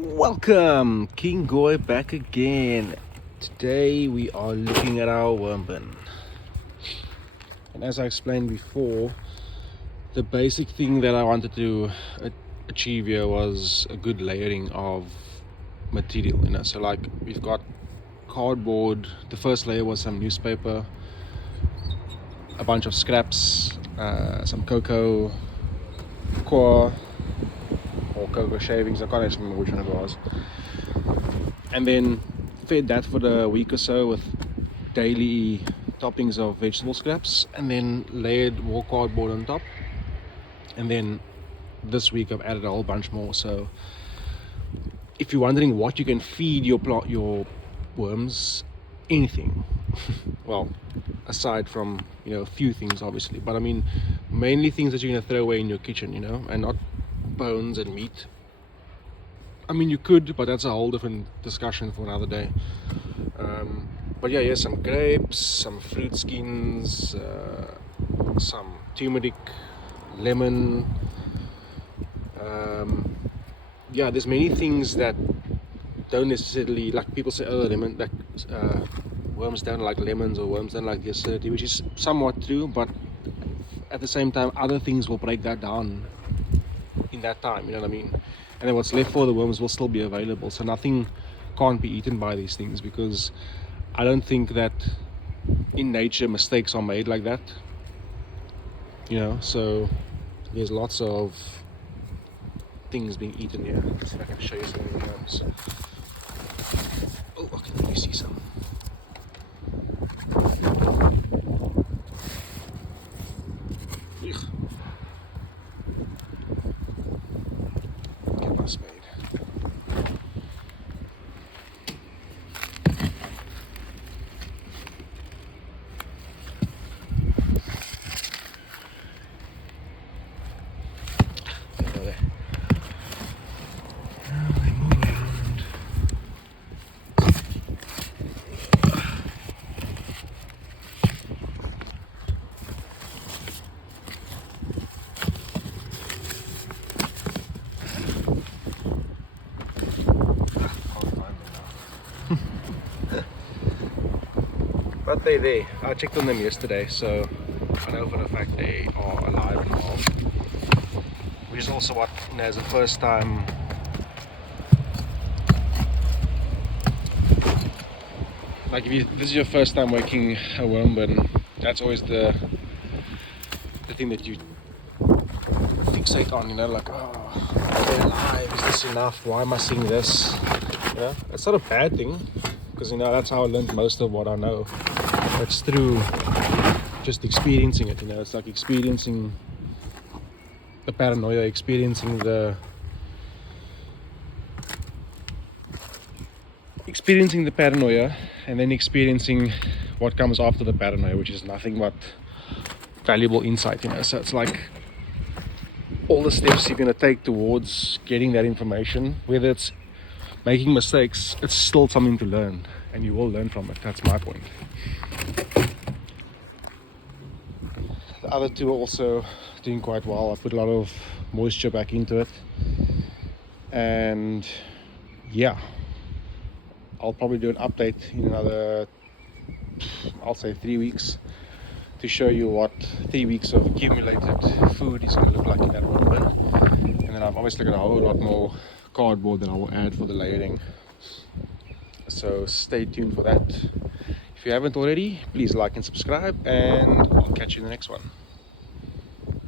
Welcome, King Goy back again. Today we are looking at our worm bin. And as I explained before, the basic thing that I wanted to achieve here was a good layering of material, so like we've got cardboard. The first layer was some newspaper, a bunch of scraps, some cocoa coir or cocoa shavings, I can't actually remember which one it was, and then fed that for the week or so with daily toppings of vegetable scraps, and then layered more cardboard on top. And then this week I've added a whole bunch more. So if you're wondering what you can feed your worms, anything. Well, aside from a few things obviously, but I mean mainly things that you're going to throw away in your kitchen, and not bones and meat. I mean you could, but that's a whole different discussion for another day. But yeah, some grapes, some fruit skins, some turmeric, lemon. Yeah, there's many things that don't necessarily, like people say, oh, lemon, like worms don't like lemons, or worms don't like the acidity, which is somewhat true, but at the same time other things will break that down in that time, you know what I mean? And then what's left for the worms will still be available, so nothing can't be eaten by these things, because I don't think that in nature mistakes are made like that, so there's lots of things being eaten here. Let's see if I can show you some of the worms. Oh, okay, let me see some. Ugh. Get my spade. But they're there. I checked on them yesterday, so I know for a fact they are alive and well. Which is also what, as the first time, like if this is your first time working a worm bin, that's always the thing that you fixate on, like, oh, are they alive? Is this enough? Why am I seeing this? It's not a bad thing, because that's how I learned most of what I know. It's through just experiencing it. It's like experiencing the paranoia, experiencing the paranoia, and then experiencing what comes after the paranoia, which is nothing but valuable insight. So it's like all the steps you're going to take towards getting that information, whether it's making mistakes, it's still something to learn, and you will learn from it. That's my point. The other two are also doing quite well. I put a lot of moisture back into it, and yeah, I'll probably do an update in another, I'll say 3 weeks, to show you what 3 weeks of accumulated food is going to look like in that one bin. And then I've obviously got a whole lot more cardboard that I will add for the layering, so stay tuned for that. If you haven't already, please like and subscribe, and I'll catch you in the next one.